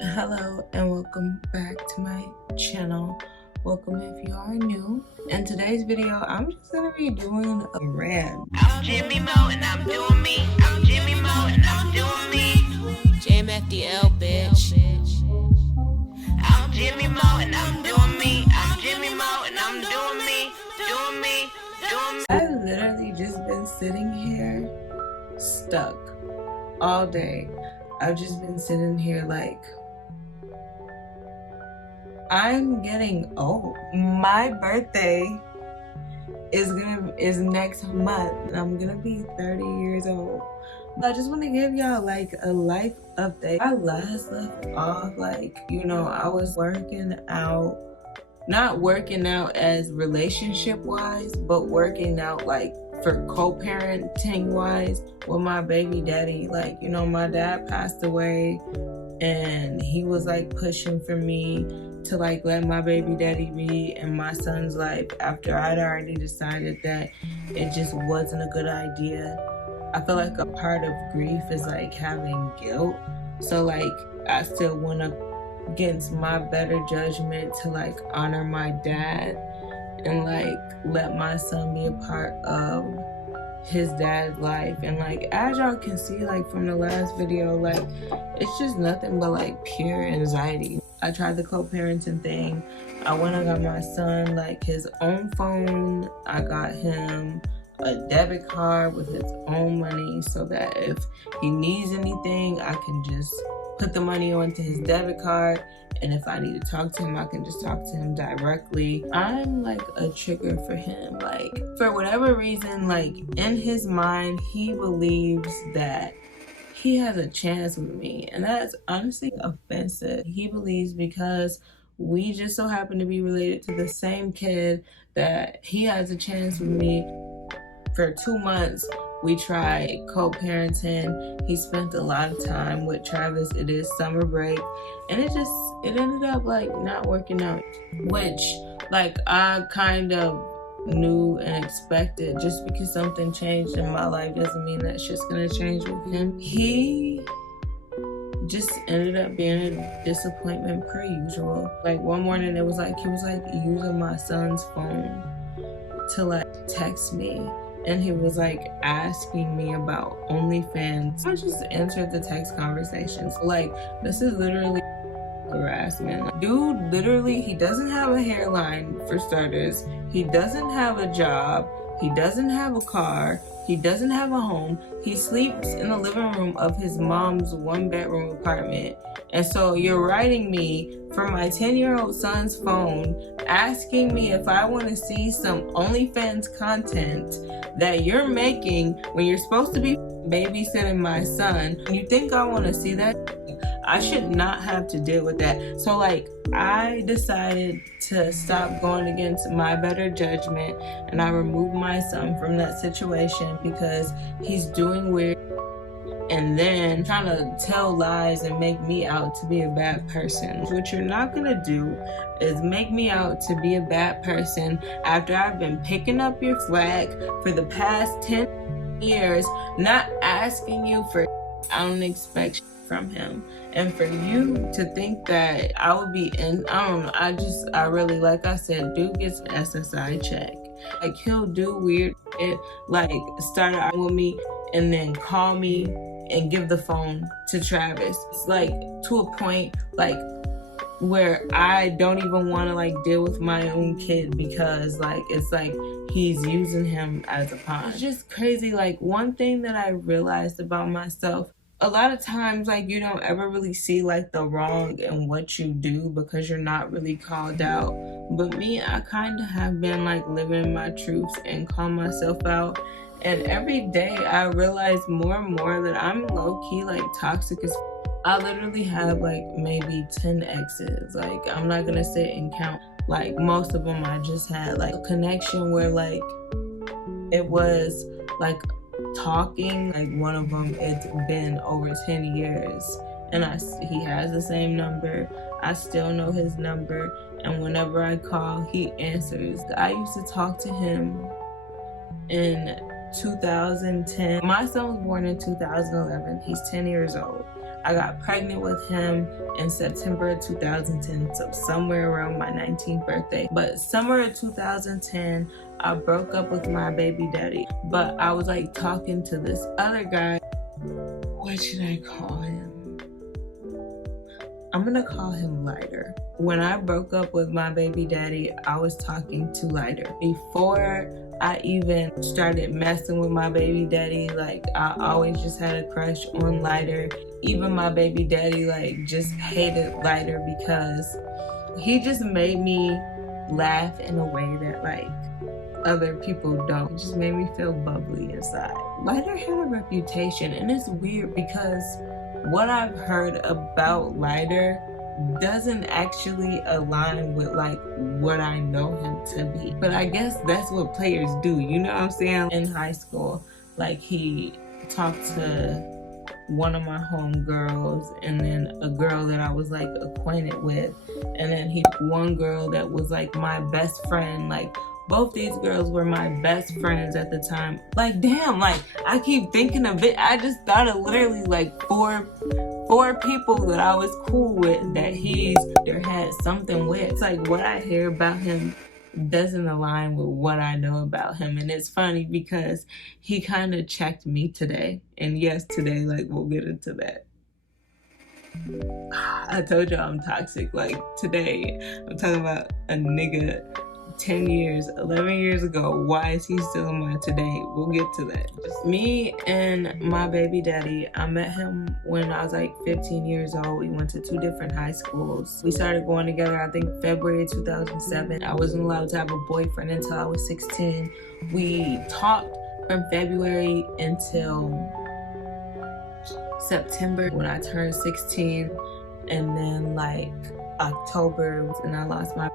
Hello and welcome back to my channel. Welcome if you are new. In today's video, I'm just gonna be doing a rant. I'm Jimi Meaux and I'm doing me. I'm Jimi Meaux and I'm doing me. JMFDL, bitch. I'm Jimi Meaux and I'm doing me. I'm Jimi Meaux and I'm doing me. Doing me. Doing me. I've literally just been sitting here stuck all day. I've just been sitting here like, I'm getting old. My birthday is next month and I'm gonna be 30 years old. I just want to give y'all like a life update. I last left off I was working out, not working out as relationship wise, but working out like for co-parenting wise with my baby daddy. My dad passed away and he was like pushing for me to like let my baby daddy be in my son's life after I'd already decided that it just wasn't a good idea. I feel like a part of grief is like having guilt. So like I still went up against my better judgment to like honor my dad and like let my son be a part of his dad's life. And like as y'all can see like from the last video, like it's just nothing but like pure anxiety. I tried the co-parenting thing. I went and got my son like his own phone. I got him a debit card with his own money so that if he needs anything, I can just put the money onto his debit card, and if I need to talk to him, I can just talk to him directly. I'm like a trigger for him. Like for whatever reason, like in his mind, he believes that he has a chance with me, and that's honestly offensive. He believes because we just so happen to be related to the same kid that he has a chance with me. For 2 months, we tried co-parenting. He spent a lot of time with Travis. It is summer break, and it ended up like not working out, which like I kind of knew and expected. Just because something changed in my life doesn't mean that shit's gonna change with him. He just ended up being a disappointment per usual. Like one morning it was like he was like using my son's phone to like text me, and he was like asking me about OnlyFans. I just answered the text conversations. Like this is literally harassment. Dude, literally, he doesn't have a hairline for starters. He doesn't have a job. He doesn't have a car. He doesn't have a home. He sleeps in the living room of his mom's 1-bedroom apartment. And so you're writing me from my 10-year-old son's phone asking me if I want to see some OnlyFans content that you're making when you're supposed to be babysitting my son. You think I want to see that? I should not have to deal with that. So like I decided to stop going against my better judgment, and I removed my son from that situation because he's doing weird and then trying to tell lies and make me out to be a bad person. What you're not gonna do is make me out to be a bad person after I've been picking up your flag for the past 10 years, not asking you for. I don't expect from him. And for you to think that I would be in, I don't know, I really, like I said, dude gets an SSI check. Like he'll do weird shit, like start out with me and then call me and give the phone to Travis. It's like to a point like where I don't even want to like deal with my own kid because like it's like he's using him as a pawn. It's just crazy. Like one thing that I realized about myself, a lot of times like you don't ever really see like the wrong in what you do because you're not really called out. But me, I kind of have been like living my truths and call myself out. And every day I realize more and more that I'm low-key like toxic as I literally have like maybe 10 exes. Like I'm not gonna sit and count. Like most of them I just had like a connection where like it was like talking. Like one of them, it's been over 10 years and he has the same number. I still know his number, and whenever I call, he answers. I used to talk to him in 2010. My son was born in 2011. He's 10 years old. I got pregnant with him in September of 2010, so somewhere around my 19th birthday. But summer of 2010, I broke up with my baby daddy. But I was like talking to this other guy. What should I call him? I'm gonna call him Lighter. When I broke up with my baby daddy, I was talking to Lighter. Before I even started messing with my baby daddy, like I always just had a crush on Lighter. Even my baby daddy like just hated Lighter because he just made me laugh in a way that like other people don't. It just made me feel bubbly inside. Lighter had a reputation, and it's weird because what I've heard about Lighter doesn't actually align with like what I know him to be. But I guess that's what players do, you know what I'm saying? In high school, like he talked to one of my homegirls and then a girl that I was like acquainted with, and then one girl that was like my best friend. Like both these girls were my best friends at the time. Like damn, like I keep thinking of it. I just thought of literally like four people that I was cool with that he either had something with. It's like what I hear about him doesn't align with what I know about him. And it's funny because he kind of checked me today. And yes, today, like we'll get into that. I told y'all I'm toxic. Like today, I'm talking about a nigga 10 years, 11 years ago. Why is he still in my today? We'll get to that. Just me and my baby daddy, I met him when I was like 15 years old. We went to 2 different high schools. We started going together, I think February 2007. I wasn't allowed to have a boyfriend until I was 16. We talked from February until September when I turned 16. And then like October, and I lost my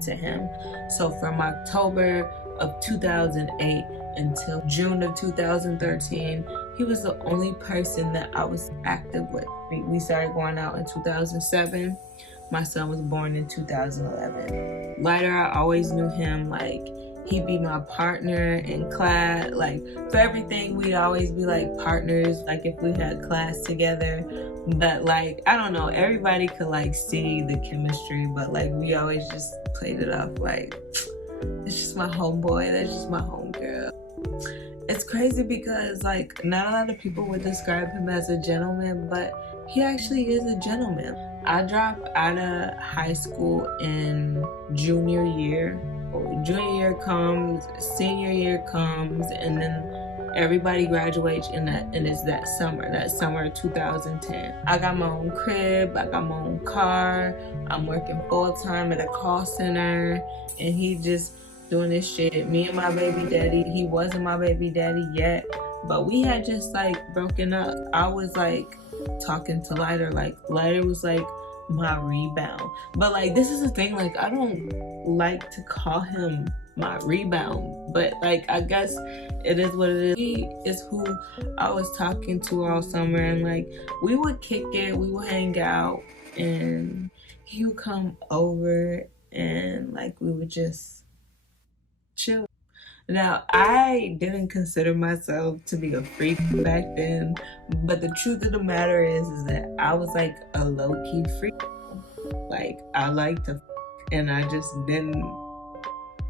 to him. So from October of 2008 until June of 2013, he was the only person that I was active with. We started going out in 2007. My son was born in 2011. Lighter, I always knew him like he'd be my partner in class. Like for everything, we'd always be like partners, like if we had class together. But like, I don't know, everybody could like see the chemistry, but like we always just played it off like, it's just my homeboy, that's just my homegirl. It's crazy because like not a lot of people would describe him as a gentleman, but he actually is a gentleman. I dropped out of high school in junior year. Junior year comes, senior year comes, and then everybody graduates and it's that summer of 2010. I got my own crib, I got my own car, I'm working full-time at a call center, and he just doing this shit. Me and my baby daddy, he wasn't my baby daddy yet, but we had just like broken up. I was like talking to Lighter, like Lighter was like my rebound. But like this is the thing, like I don't like to call him my rebound, but like I guess it is what it is. He is who I was talking to all summer, and like we would kick it, we would hang out, and he would come over and like we would just chill. Now, I didn't consider myself to be a freak back then, but the truth of the matter is that I was like a low-key freak. Like I liked to and I just didn't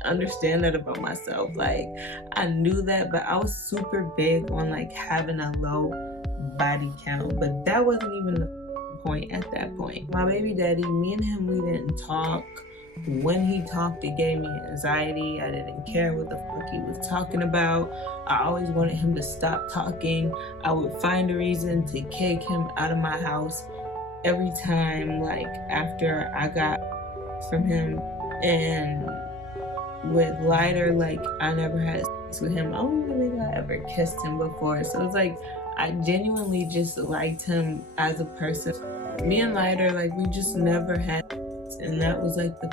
understand that about myself. Like I knew that, but I was super big on like having a low body count, but that wasn't even the point at that point. My baby daddy, me and him, we didn't talk. When he talked, it gave me anxiety. I didn't care what the fuck he was talking about. I always wanted him to stop talking. I would find a reason to kick him out of my house every time, like after I got from him. And with Lighter, like I never had sex with him. I don't even think I ever kissed him before. So it's like I genuinely just liked him as a person. Me and Lighter, like we just never had sex, and that was like the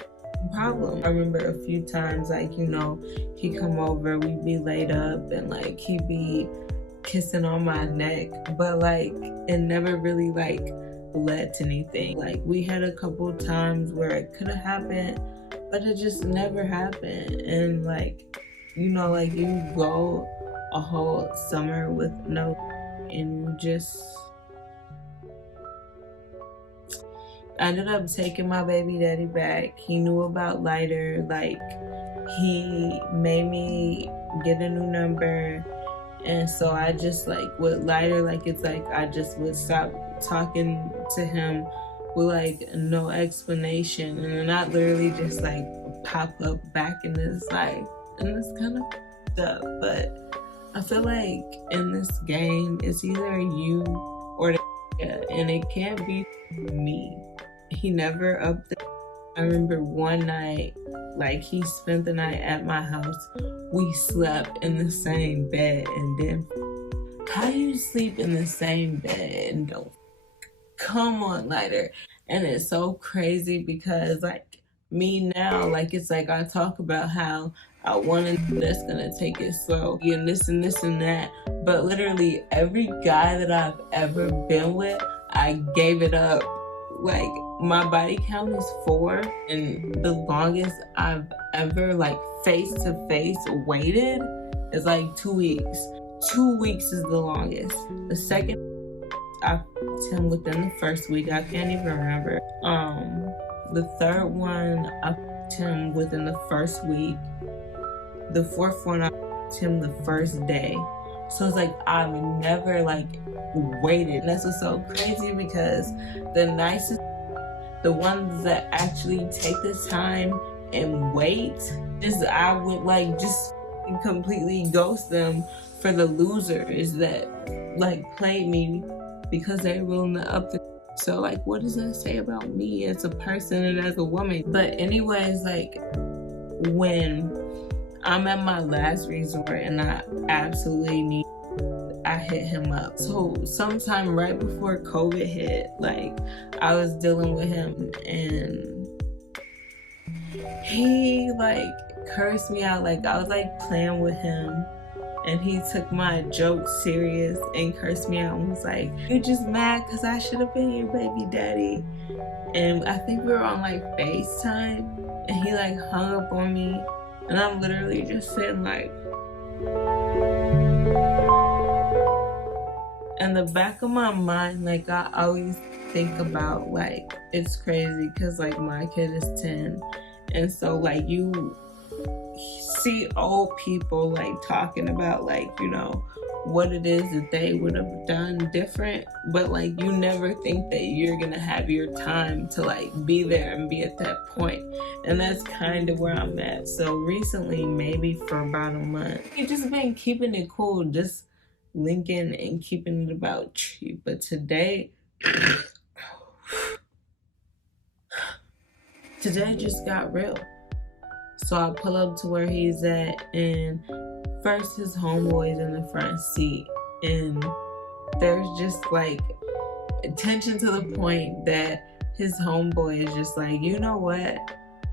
problem. I remember a few times, like, you know, he'd come over, we'd be laid up, and like he'd be kissing on my neck, but like it never really like led to anything. Like we had a couple times where it could have happened, but it just never happened. And like, you know, like you go a whole summer with no, and you just I ended up taking my baby daddy back. He knew about Lighter. Like, he made me get a new number. And so I just, like, with Lighter, like, it's like I just would stop talking to him with, like, no explanation. And then I literally just, like, pop up back in his life. And it's kind of fucked up. But I feel like in this game, it's either you or the and it can't be me. He never upped it. I remember one night, like, he spent the night at my house. We slept in the same bed, and then how you sleep in the same bed and don't come on, Lighter? And it's so crazy because, like, me now, like, it's like I talk about how I want to that's gonna take it slow and this and this and that, but literally every guy that I've ever been with, I gave it up. Like, my body count is 4, and the longest I've ever, like, face to face waited is like 2 weeks. 2 weeks is the longest. The second I fucked him within the first week. I can't even remember. The third one I fucked him within the first week. The fourth one I fucked him the first day. So it's like I've never, like, waited. And that's what's so crazy, because the nicest, the ones that actually take this time and wait, just I would, like, just completely ghost them for the losers that, like, played me because they're willing to up the. So, like, what does that say about me as a person and as a woman? But anyways, like, when I'm at my last resort and I absolutely need, I hit him up. So sometime right before COVID hit, like, I was dealing with him and he, like, cursed me out. Like, I was, like, playing with him and he took my joke serious and cursed me out and was like, "You're just mad because I should have been your baby daddy." And I think we were on, like, FaceTime, and he, like, hung up on me, and I'm literally just sitting, like, in the back of my mind, like, I always think about, like, it's crazy because, like, my kid is 10, and so, like, you see old people, like, talking about, like, you know, what it is that they would have done different, but, like, you never think that you're gonna have your time to, like, be there and be at that point. And that's kind of where I'm at. So recently, maybe for about a month, I've just been keeping it cool, just linking and keeping it about tree. But today just got real. So I pull up to where he's at, and first his homeboy's in the front seat, and there's just, like, tension to the point that his homeboy is just like, "You know what?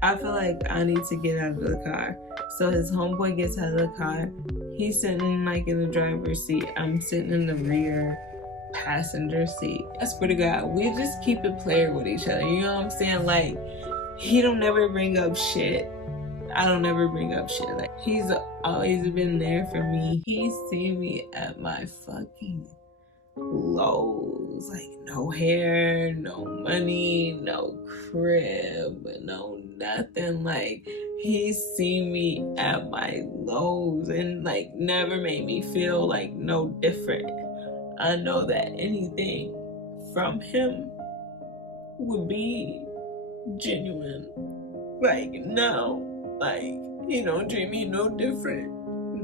I feel like I need to get out of the car." So his homeboy gets out of the car. He's sitting, like, in the driver's seat. I'm sitting in the rear passenger seat. I swear to God, we just keep it player with each other. You know what I'm saying? Like, he don't never bring up shit. I don't ever bring up shit. Like, he's always been there for me. He's seen me at my fucking lows. Like, no hair, no money, no crib, no nothing. Like, he's seen me at my lows and, like, never made me feel, like, no different. I know that anything from him would be genuine. Like, no. Like, he don't treat me no different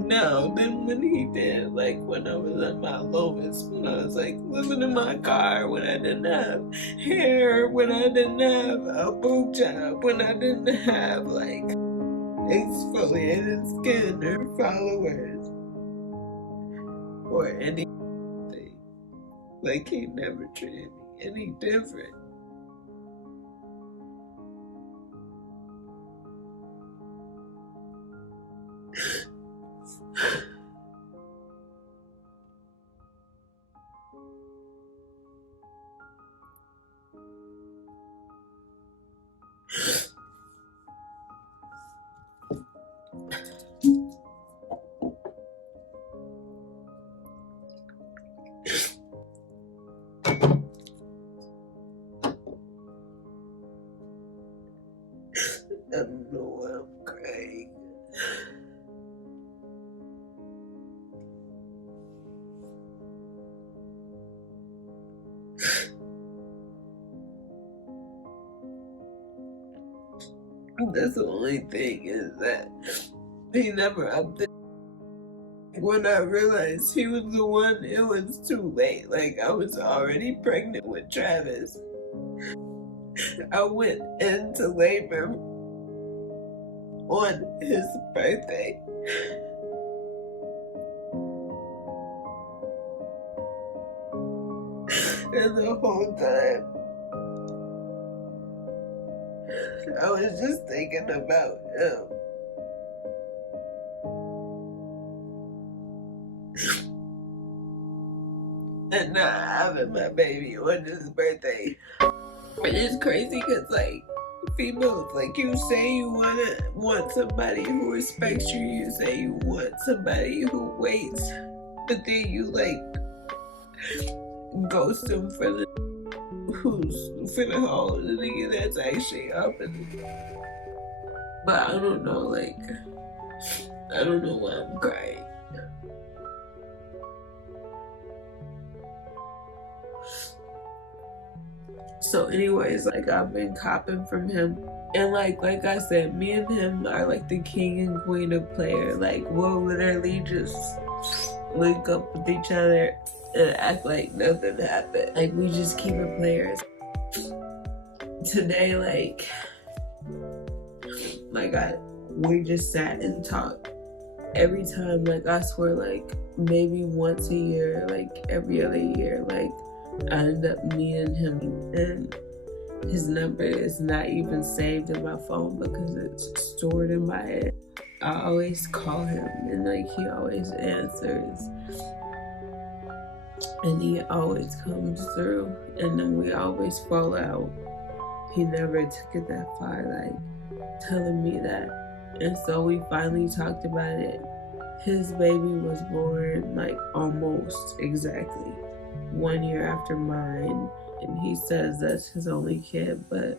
now than when he did, like, when I was at my lowest, when I was, like, living in my car, when I didn't have hair, when I didn't have a boob job, when I didn't have, like, exfoliated skin or followers or anything. Like, he never treated me any different. I don't know why I'm crying. That's the only thing, is that he never upped it. When I realized he was the one, it was too late. Like, I was already pregnant with Travis. I went into labor on his birthday. And the whole time, I was just thinking about him. And not having my baby on his birthday. And it's crazy because, like, females, like, you say you want somebody who respects you, you say you want somebody who waits, but then you, like, ghost them for the whole the nigga that's actually up in it. But I don't know, like, I don't know why I'm crying. So anyways, like, I've been copping from him. And like I said, me and him are like the king and queen of player. Like, we'll literally just link up with each other and act like nothing happened. Like, we just keep it players. Today, we just sat and talked. Every time, like, I swear, like, maybe once a year, like every other year, like, I end up meeting him, and his number is not even saved in my phone because it's stored in my head. I always call him, and like, he always answers, and he always comes through, and then we always fall out. He never took it that far, like, telling me that. And so we finally talked about it. His baby was born like almost exactly 1 year after mine, and he says that's his only kid, but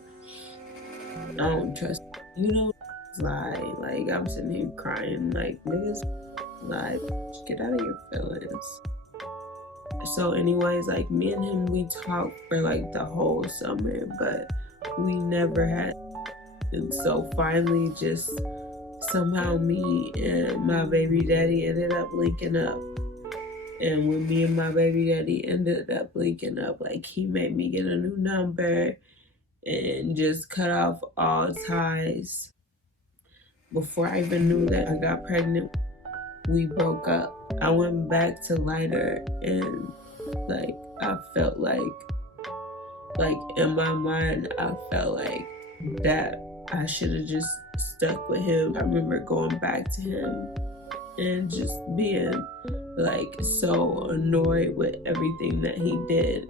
I don't trust him. You know, lie. Like, I'm sitting here crying, like, niggas lie. Just get out of your feelings. So anyways, like, me and him, we talked for like the whole summer, but we never had. And so finally, just somehow me and my baby daddy ended up linking up. And when me and my baby daddy ended up linking up, like, he made me get a new number and just cut off all ties. Before I even knew that I got pregnant, we broke up. I went back to Lighter, and like, I felt like in my mind, I felt like that I should have just stuck with him. I remember going back to him and just being like so annoyed with everything that he did.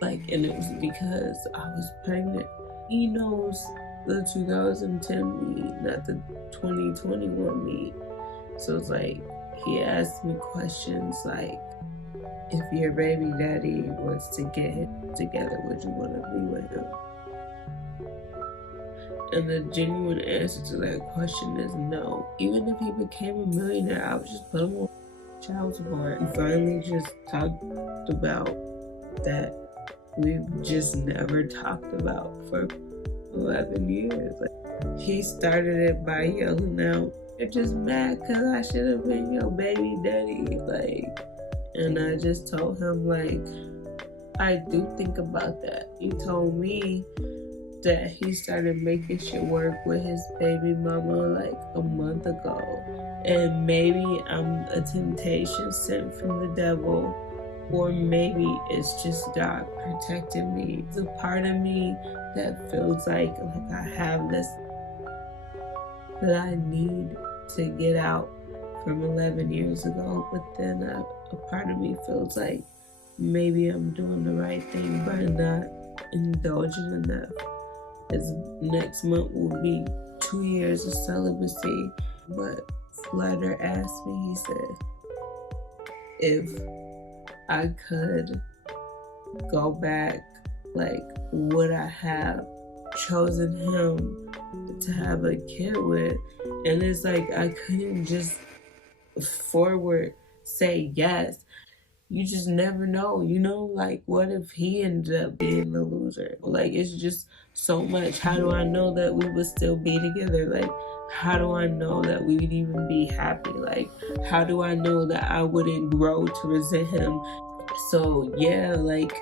Like, and it was because I was pregnant. He knows the 2010 me, not the 2021 me. So it's like, he asked me questions like, if your baby daddy was to get him together, would you want to be with him? And the genuine answer to that question is no. Even if he became a millionaire, I would just put him on child support. We finally just talked about that we've just never talked about for 11 years. Like, he started it by yelling out, "You're just mad because I should have been your baby daddy." Like, and I just told him, like, I do think about that. He told me that he started making shit work with his baby mama like a month ago. And maybe I'm a temptation sent from the devil, or maybe it's just God protecting me. It's a part of me that feels like I have this that I need to get out from 11 years ago, but then a part of me feels like maybe I'm doing the right thing by not indulging enough. As next month will be 2 years of celibacy. But Flutter asked me, he said, if I could go back, like, would I have chosen him to have a kid with. And it's like I couldn't just forward say yes. You just never know, you know, like what if he ended up being the loser? Like it's just so much. How do I know that we would still be together? Like how do I know that we would even be happy? Like how do I know that I wouldn't grow to resent him? So yeah, like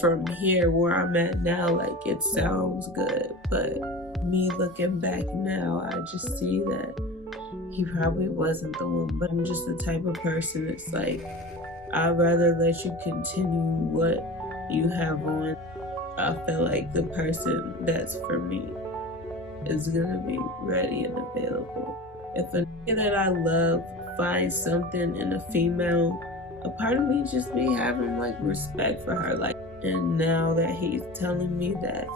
from here where I'm at now, like it sounds good, but me looking back now, I just see that he probably wasn't the one. But I'm just the type of person, it's like I'd rather let you continue what you have on. I feel like the person that's for me is gonna be ready and available. If a nigga that I love finds something in a female, a part of me just be having like respect for her. Like, and now that he's telling me that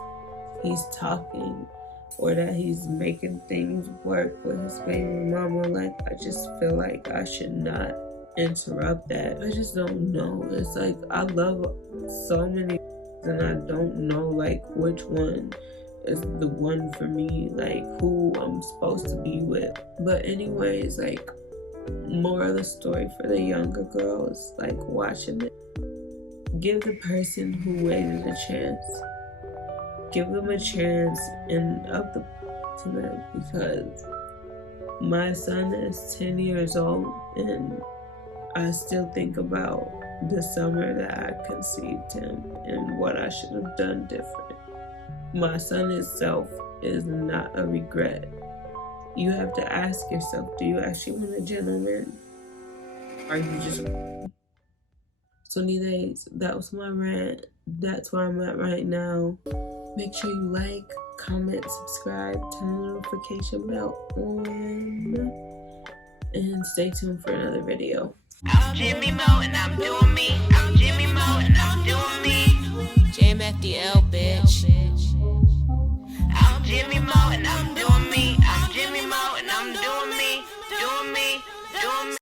he's talking or that he's making things work with his baby mama, like I just feel like I should not interrupt that. I just don't know. It's like I love so many and I don't know like which one is the one for me, like who I'm supposed to be with. But anyways, like more of the story for the younger girls like watching it, give the person who waited a chance. Give them a chance and up the to them, because my son is 10 years old and I still think about the summer that I conceived him and what I should have done different. My son itself is not a regret. You have to ask yourself, do you actually want a gentleman? Are you just... So anyways, that was my rant. That's where I'm at right now. Make sure you like, comment, subscribe, turn the notification bell on, and stay tuned for another video. I'm Jimi Meaux and I'm doing me. I'm Jimi Meaux and I'm doing me. JMFDL, bitch. I'm Jimi Meaux and I'm